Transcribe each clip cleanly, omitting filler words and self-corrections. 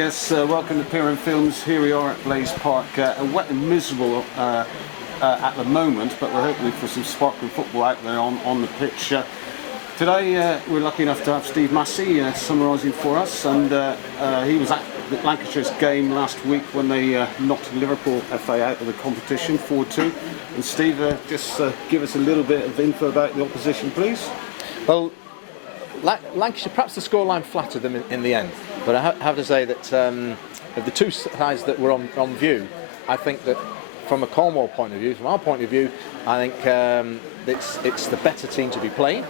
Yes, welcome to Piran Films. Here we are at Blaze Park, wet and miserable at the moment, but we're hoping for some sparkling football out there on the pitch. Today we're lucky enough to have Steve Massey summarising for us, and he was at Lancashire's game last week when they knocked Liverpool FA out of the competition 4-2. And Steve, just give us a little bit of info about the opposition, please. Well, Lancashire, perhaps the scoreline flattered them in the end, but I have to say that of the two sides that were on view, I think that from a Cornwall point of view, from our point of view, I think it's the better team to be playing.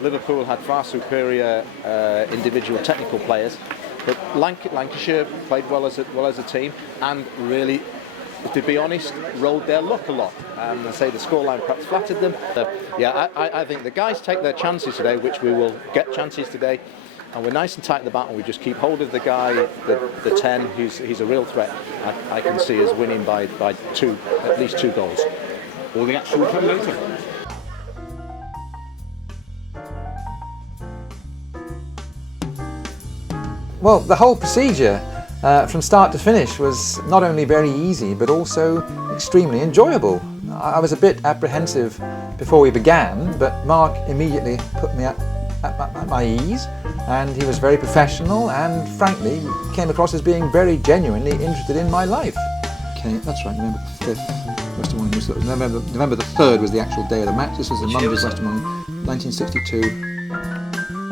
Liverpool had far superior individual technical players, but Lancashire played well as a team and really, to be honest, rode their luck a lot. I say the scoreline perhaps flattered them. I think the guys take their chances today, which we will get chances today, and we're nice and tight at the back, and we just keep hold of the guy, the 10. He's a real threat. I can see us winning by at least two goals. All the action will come later. Well, the whole procedure from start to finish was not only very easy but also extremely enjoyable. I was a bit apprehensive before we began, but Mark immediately put me at my ease, and he was very professional and frankly came across as being very genuinely interested in my life. Okay, that's right, November the 5th, Western Morning was November the 3rd was the actual day of the match. This was the Monday Western Morning, 1962.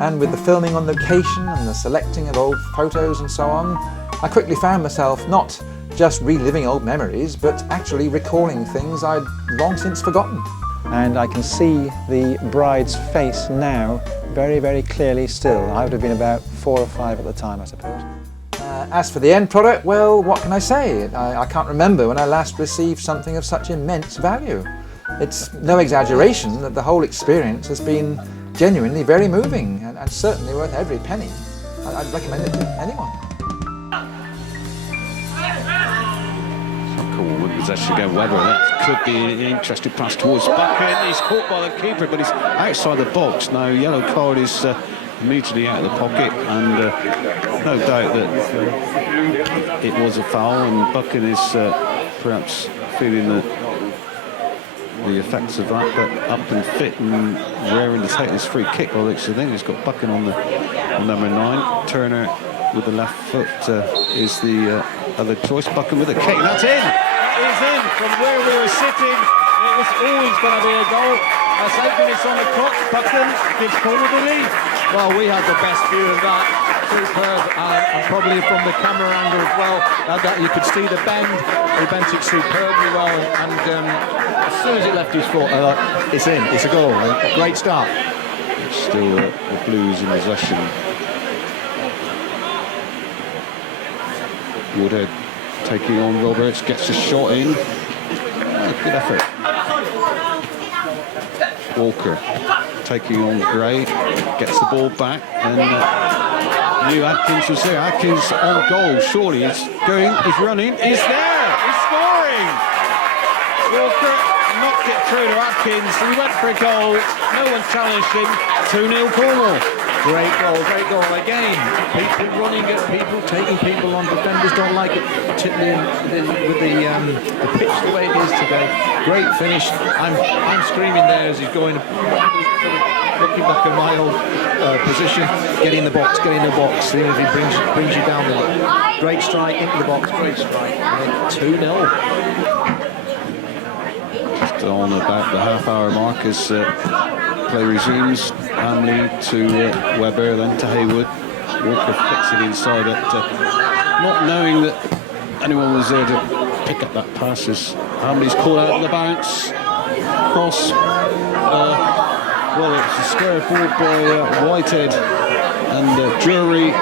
And with the filming on location and the selecting of old photos and so on, I quickly found myself not just reliving old memories, but actually recalling things I'd long since forgotten. And I can see the bride's face now very, very clearly still. I would have been about 4 or 5 at the time, I suppose. As for the end product, well, what can I say? I can't remember when I last received something of such immense value. It's no exaggeration that the whole experience has been genuinely very moving and certainly worth every penny. I'd recommend it to anyone. Cool with possession again. Whether that could be an interesting pass towards Buchan. He's caught by the keeper, but he's outside the box. Now, yellow card is immediately out of the pocket, and no doubt that it was a foul, and Buchan is perhaps feeling the effects of that, but up and fit and raring to take this free kick. Well, I think he's got Buchan on number 9. Turner with the left foot is the other choice. Buchan with a kick. That's in. That is in from where we were sitting. It was always going to be a goal. As 8 minutes on the clock, Buchan gives Cornwall the lead. Well, we had the best view of that. Superb, and probably from the camera angle as well. That you could see the bend. He bent it superbly well, and as soon as it left his foot, it's in. It's a goal. A great start. Still the Blues in possession. Woodhead taking on Roberts, gets a shot in. Good effort. Walker taking on Gray, gets the ball back, and knew Atkins was there. Atkins on goal, surely he's running, he's there, he's scoring! Walker knocked it through to Atkins, he went for a goal, no one challenged him, 2-0 Cornwall. Great goal again. People running at people, taking people on. Defenders don't like it, particularly with the pitch the way it is today. Great finish. I'm screaming there as he's going, looking back at my old position. Get in the box, see if he brings you down there. Great strike into the box, great strike. 2-0. Just on about the half-hour mark as play resumes. Hamley to Webber, then to Haywood. Walker flicks it inside, not knowing that anyone was there to pick up that pass as Hamley's called out the bounce. Cross. Well, it's a square ball by Whitehead, and Drury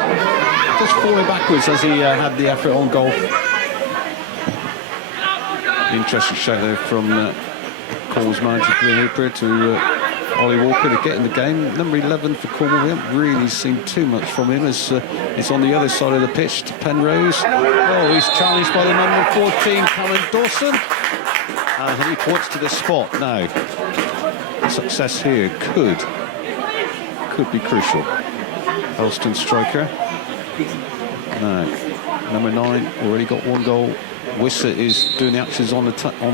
just falling backwards as he had the effort on goal. Interesting shot there from Cornwall's manager Piran to Ollie Walker to get in the game. Number 11 for Cornwall. We haven't really seen too much from him as he's on the other side of the pitch to Penrose. Oh, he's challenged by the number 14, Callum Dawson. And he points to the spot now. Success here could be crucial. Elston striker. Number 9 already got 1 goal. Wisser is doing the actions on the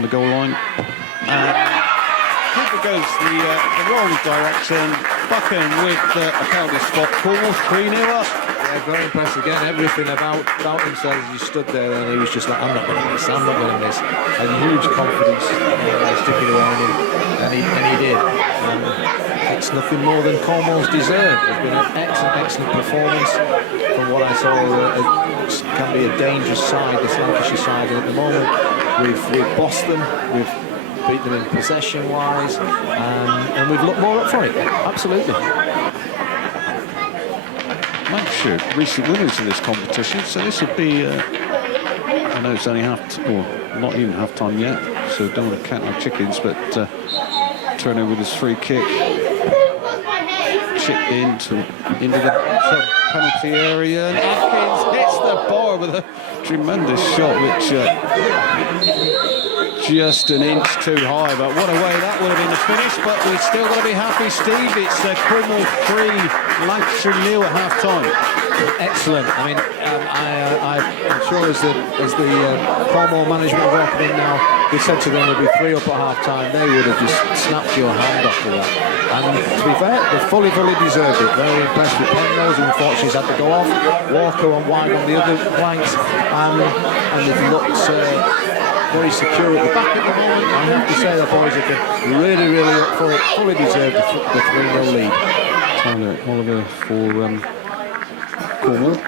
goal line. Cooper goes the wrong direction. Buchan with a penalty spot. Cornwall 3-0 up. Yeah, very impressed again. Everything about him said as he stood there, and he was just like, I'm not winning this, I'm not winning this. And huge confidence sticking around him, and he did. It's nothing more than Cornwall's deserved. It's been an excellent performance. From what I saw, it can be a dangerous side, this Lancashire side, and at the moment we've bossed them, we've beat them in possession-wise, and we've looked more up for it. Absolutely. Lancashire recent winners in this competition, so this would be. I know it's only not even half time yet, so don't want to count our chickens. But Turner with his free kick, chipped into the penalty area, and Atkins hits the bar with a tremendous shot, which just an inch too high. But what a way that would have been the finish. But we've still got to be happy, Steve. It's Cornwall 3, Lancashire 0 at half time. Excellent. I mean, I'm sure as the Cornwall management were up in now, we said to them there'd be 3 up at half time. They would have just snapped your hand off for that. And to be fair, they fully deserved it. Very impressed with Penrose, who unfortunately had to go off. Walker on wide on the other flanks, and they've looked very secure at the back at the moment. I have to say the boys have been really up for it. Fully deserved the 3-0 lead. Tyler Oliver for Cornwall.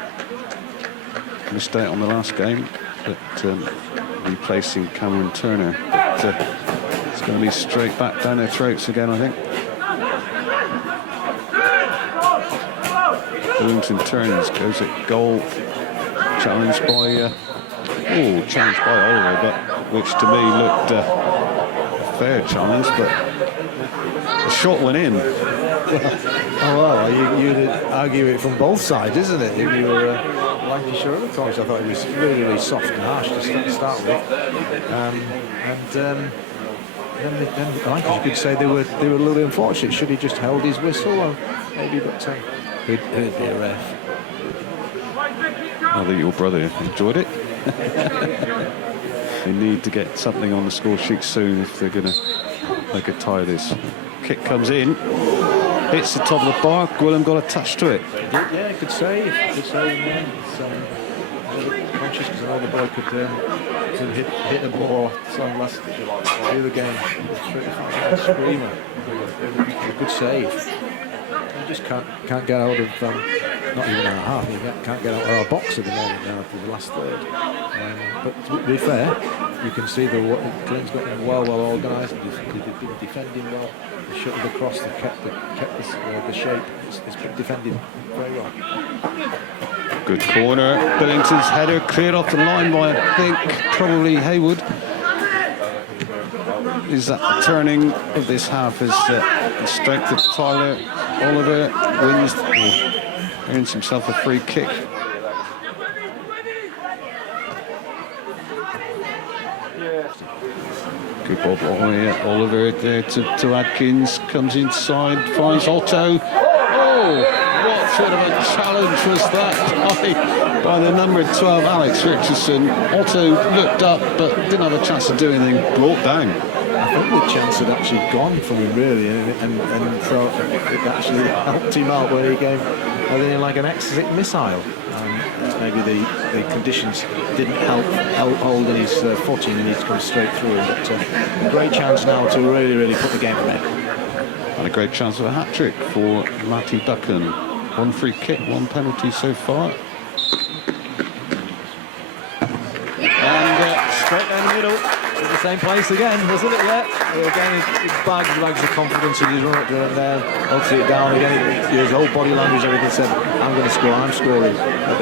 Missed out on the last game, but replacing Cameron Turner. But, it's going to be straight back down their throats again, I think. Billington turns, goes at goal, challenged by Oliver, but which to me looked a fair challenge, but the shot went in. You'd argue it from both sides, isn't it? If you were Lancashire other coach, I thought it was really soft and harsh to start with. Then Lancashire could say they were a little unfortunate. Should he just held his whistle, or maybe? But he'd be a ref. I think your brother enjoyed it. They need to get something on the score sheet soon if they're going to make a tie of this. Kick comes in, hits the top of the bar. Gwilym got a touch to it. Yeah, good save. Good save, man. Conscious because I know the boy could hit the ball. Some last the other game. Screamer. A good save. You just can't get out of not even our half. You can't get out of our box at the moment now after the last third. But to be fair, you can see Clinton's got them well organised. They've been defending well. They shuttled across. They kept the shape. It's been defending very well. Good corner. Billington's header cleared off the line by, I think, probably Haywood. Is that the turning of this half? Is the strength of Tyler Oliver earns himself a free kick. Good ball. Oliver there to Atkins, comes inside, finds Otto. Oh, what sort of a challenge was that by the number 12, Alex Richardson. Otto looked up but didn't have a chance to do anything, brought down. I think the chance had actually gone from him really, and so it actually helped him out where he came like an exit missile. Maybe the conditions didn't help holding his footing, and he's come straight through. But a great chance now to really put the game ahead. And a great chance of a hat-trick for Matty Buchan. 1 free kick, 1 penalty so far. And straight down the middle. The same place again, wasn't it? Yeah. Again, his bags of confidence in his run up there and there. Holds it down again. His whole body language, everything said, I'm going to score, I'm scoring. But,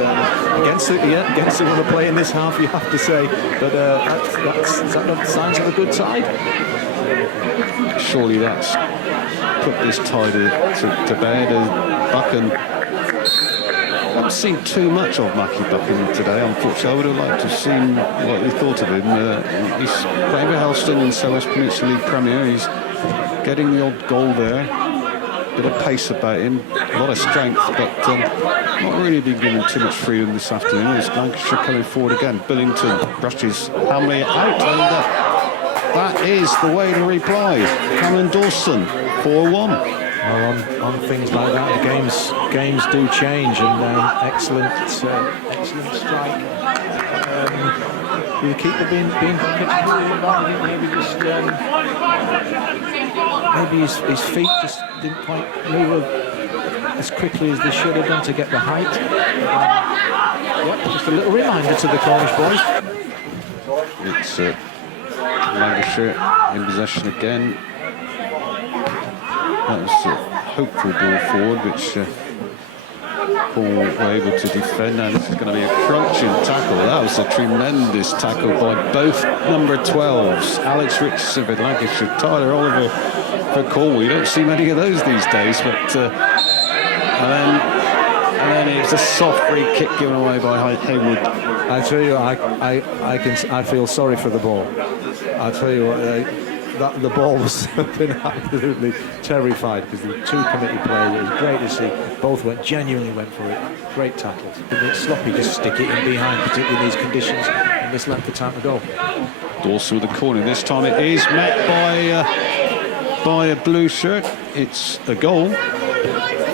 against the run of play in this half, you have to say. But that's signs of a good side. Surely that's put this tie to bed. Buchan. I haven't seen too much of Matty Buchan today, unfortunately. I would have liked to have seen what we thought of him. He's playing for Helston in South West Peninsula League Premier. He's getting the odd goal there. Bit of pace about him, a lot of strength, but not really been given too much freedom this afternoon. It's Lancashire coming forward again. Billington brushes Hamley out, and that is the way to reply. Cameron Dawson, 4-1. Well, on things like that, the games do change, and excellent strike. The keeper being particularly involved, maybe his feet just didn't quite move as quickly as they should have done to get the height. Just a little reminder to the Cornish boys. It's Lancashire in possession again. That was a hopeful ball forward, which Cornwall were able to defend. Now this is going to be a crunching tackle. That was a tremendous tackle by both number 12s. Alex Richardson for Lancashire, Tyler Oliver for Cornwall. You don't see many of those these days, but and then it's a soft free kick given away by Haywood. I tell you, I feel sorry for the ball. I tell you what, the ball was been absolutely terrified, because the two committee players, it was great to see, both genuinely went for it. Great tackles. Didn't it sloppy, just stick it in behind, particularly in these conditions, and this length of time to go. Dawson with the corner. This time it is met by a blue shirt. It's a goal.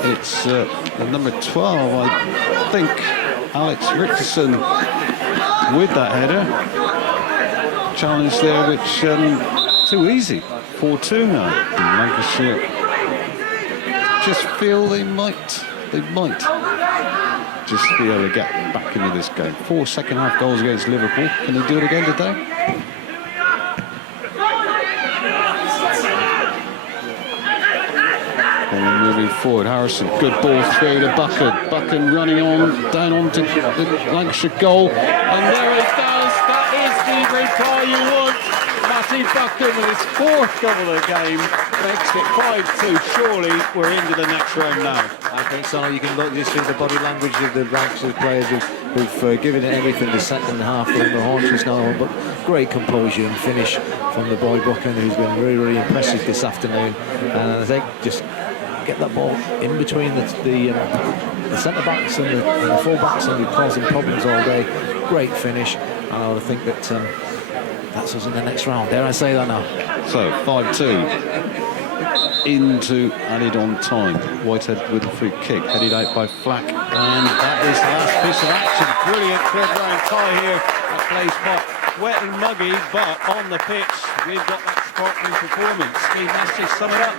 It's the number 12, I think, Alex Richardson with that header. Challenge there, which too easy. 4-2 now. And Lancashire just feel they might just be able to get back into this game. 4 second-half goals against Liverpool. Can they do it again today? Moving forward, Harrison, good ball through to Buchan. Buchan running on, down onto the Lancashire goal. And there it goes. That is the reply you want. Matty Buchan with his 4th goal of the game makes it 5-2. Surely we're into the next round now. I think so. You can look, you see the body language of the Lancashire players who've given it everything the second half, on the haunches now, but great composure and finish from the boy Buchan, who's been really, really impressive this afternoon. And I think just get that ball in between the centre backs and the full backs, and you're causing problems all day. Great finish, and I would think that that's us in the next round. Dare I say that now? So 5-2 into added on time. Whitehead with a free kick, headed out by Flack, and that is the last piece of action. Brilliant third round tie here at Blaze Park. Wet and muggy, but on the pitch we've got that sparkling performance. Steve Massey, sum it up.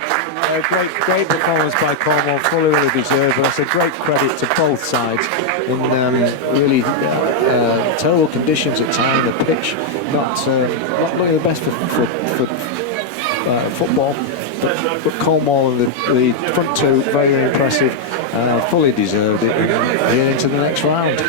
Great performance by Cornwall, fully really deserved, but that's a great credit to both sides in really terrible conditions at times. The pitch not looking the best for football, but Cornwall and the front two very, very impressive, fully deserved it, and into the next round.